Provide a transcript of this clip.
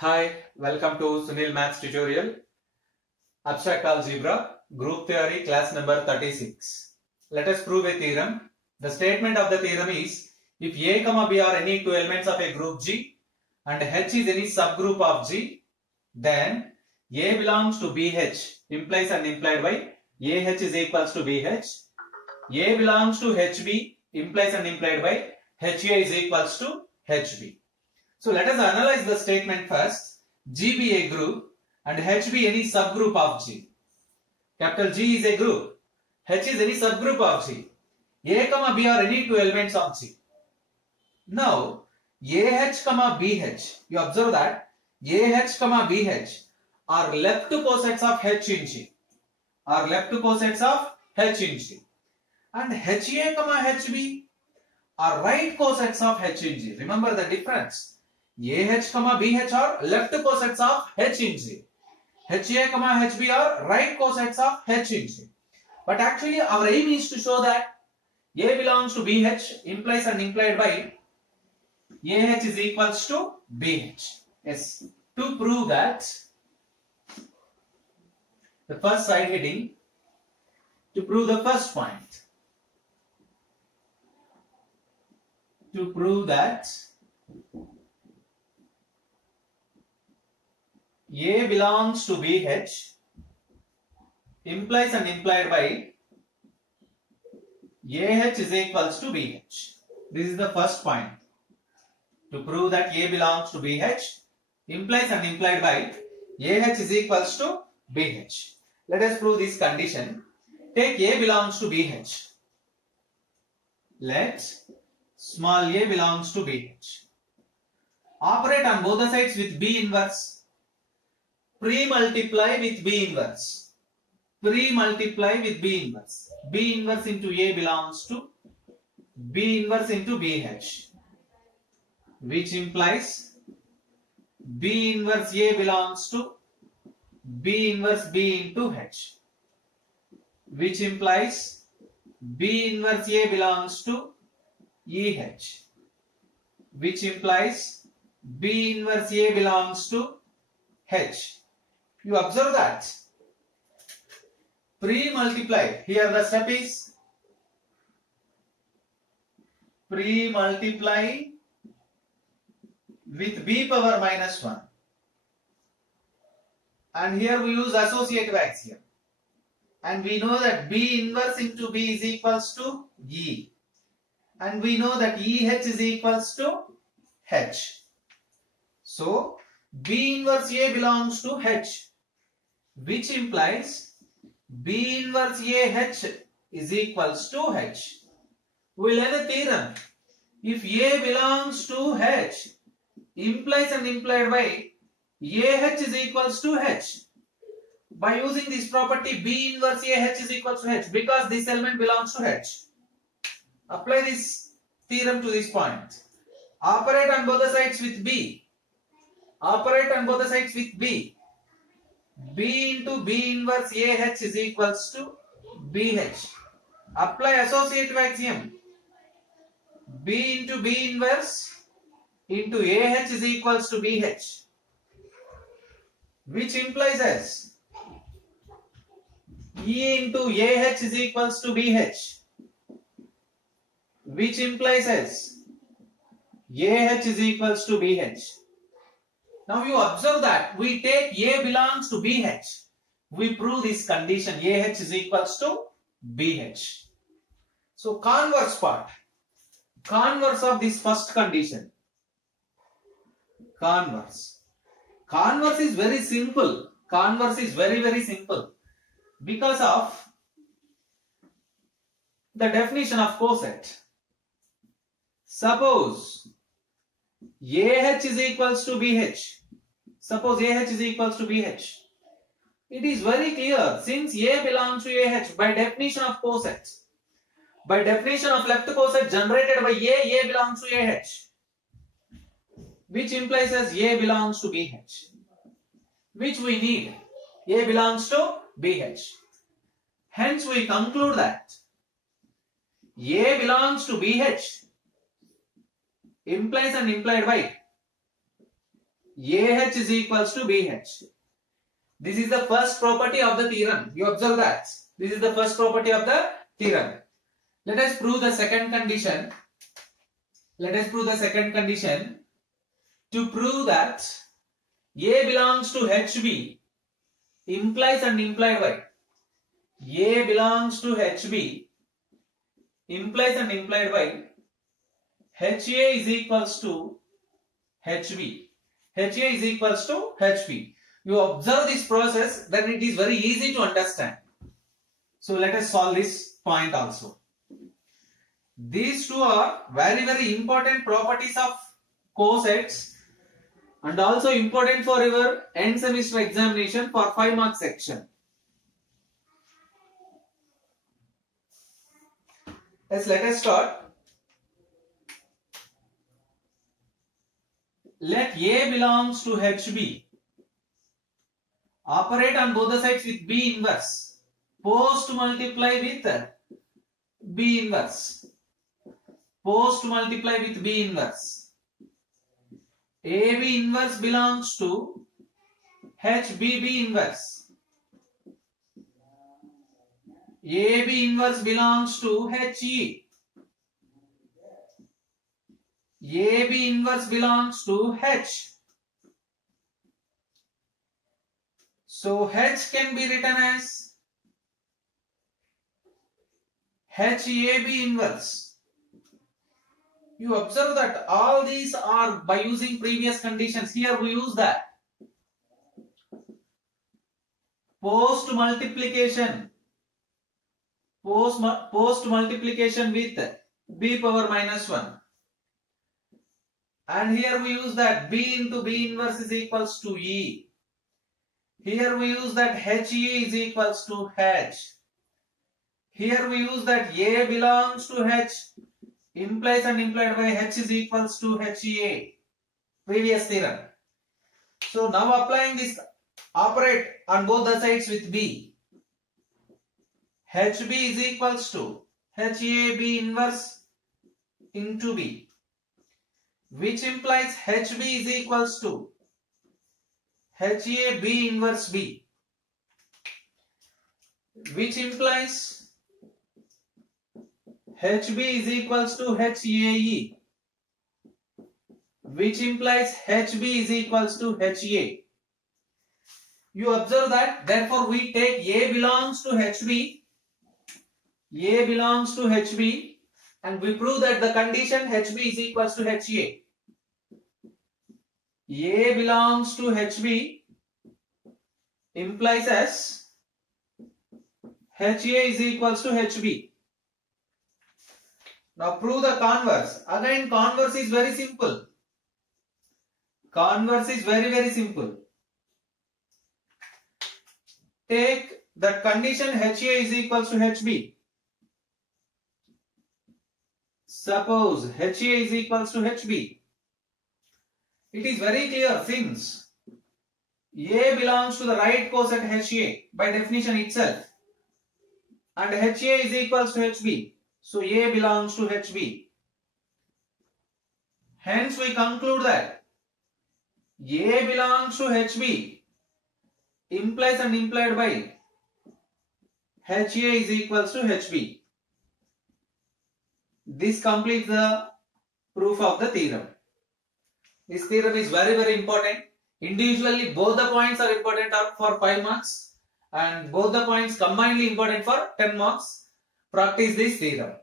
Hi, welcome to Sunil Maths tutorial. Abstract Algebra, Group Theory, class number 36. Let us prove a theorem. The statement of the theorem is, if A, B are any two elements of a group G and H is any subgroup of G, then A belongs to BH implies and implied by AH is equals to BH. A belongs to HB implies and implied by HA is equals to HB. So let us analyze the statement first. G be a group and H be any subgroup of G. Capital G is a group. H is any subgroup of G. A, B are any two elements of G. Now, AH, BH. You observe that AH, BH are left cosets of H in G. Are left cosets of H in G. And HA, HB are right cosets of H in G. Remember the difference. AH, BH are left cosets of H in G. HA, HB are right cosets of H in G. But actually our aim is to show that A belongs to BH implies and implied by AH is equals to BH. Yes. To prove that, the first side heading, to prove the first point. To prove that A belongs to BH implies and implied by AH is equals to BH. This is the first point. To prove that A belongs to BH implies and implied by AH is equals to BH. Let us prove this condition. Take A belongs to BH. Let small a belongs to BH. Operate on both the sides with B inverse. Pre-multiply with B inverse. Pre-multiply with B inverse. B inverse into A belongs to B inverse into BH. Which implies B inverse A belongs to B inverse B into H. Which implies B inverse A belongs to EH. Which implies B inverse A belongs to H. You observe that pre-multiply. Here the step is pre-multiply with B power minus 1. And here we use associative axiom. And we know that B inverse into B is equals to E. And we know that EH is equals to H. So, B inverse A belongs to H. Which implies B inverse AH is equals to H. We learn a theorem. If A belongs to H, implies and implied by AH is equals to H. By using this property, B inverse AH is equals to H because this element belongs to H. Apply this theorem to this point. Operate on both the sides with B. Operate on both the sides with B. B into B inverse AH is equals to BH. Apply associative axiom. B into B inverse into AH is equals to BH. Which implies as E into AH is equals to BH. Which implies as AH is equals to BH. Now you observe that we take A belongs to BH. We prove this condition AH is equals to BH. So converse part. Converse of this first condition. Converse. Converse is very simple. Converse is very simple. Because of the definition of coset. Suppose AH is equals to BH. Suppose AH is equals to BH. It is very clear since A belongs to AH by definition of coset. By definition of left coset generated by A belongs to AH. Which implies as A belongs to BH. Which we need. A belongs to BH. Hence we conclude that A belongs to BH implies and implied by AH is equals to BH. This is the first property of the theorem. You observe that. This is the first property of the theorem. Let us prove the second condition. Let us prove the second condition. To prove that A belongs to HB implies and implied by A belongs to HB implies and implied by HA is equals to HB. HA is equals to HB. You observe this process, then it is very easy to understand. So let us solve this point also. These two are very, very important properties of cosets and also important for your end semester examination for 5 mark section. Yes, let us start. Let A belongs to HB. Operate on both the sides with B inverse. Post multiply with B inverse. Post multiply with B inverse. AB inverse belongs to HBB inverse. AB inverse belongs to HE. AB inverse belongs to H. So H can be written as HAB inverse. You observe that all these are by using previous conditions. Here we use that. Post multiplication. Post multiplication with B power minus 1. And here we use that B into B inverse is equals to E. Here we use that HE is equals to H. Here we use that A belongs to H implies and implied by H is equals to HA. Previous theorem. So now applying this, operate on both the sides with B. HB is equals to HAB inverse into B, which implies HB is equals to HAB inverse B, which implies HB is equals to HAE, which implies HB is equals to HA. You observe that, therefore we take A belongs to HB, A belongs to HB, and we prove that the condition HB is equals to HA. A belongs to HB implies as HA is equals to HB. Now prove the converse. Again, converse is very simple. Converse is very, very simple. Take that condition HA is equals to HB. Suppose HA is equals to HB. It is very clear since A belongs to the right coset HA by definition itself, and HA is equals to HB. So A belongs to HB. Hence we conclude that A belongs to HB implies and implied by HA is equals to HB. This completes the proof of the theorem. This theorem is very, very important. Individually both the points are important for 5 marks and both the points combinedly important for 10 marks. Practice this theorem.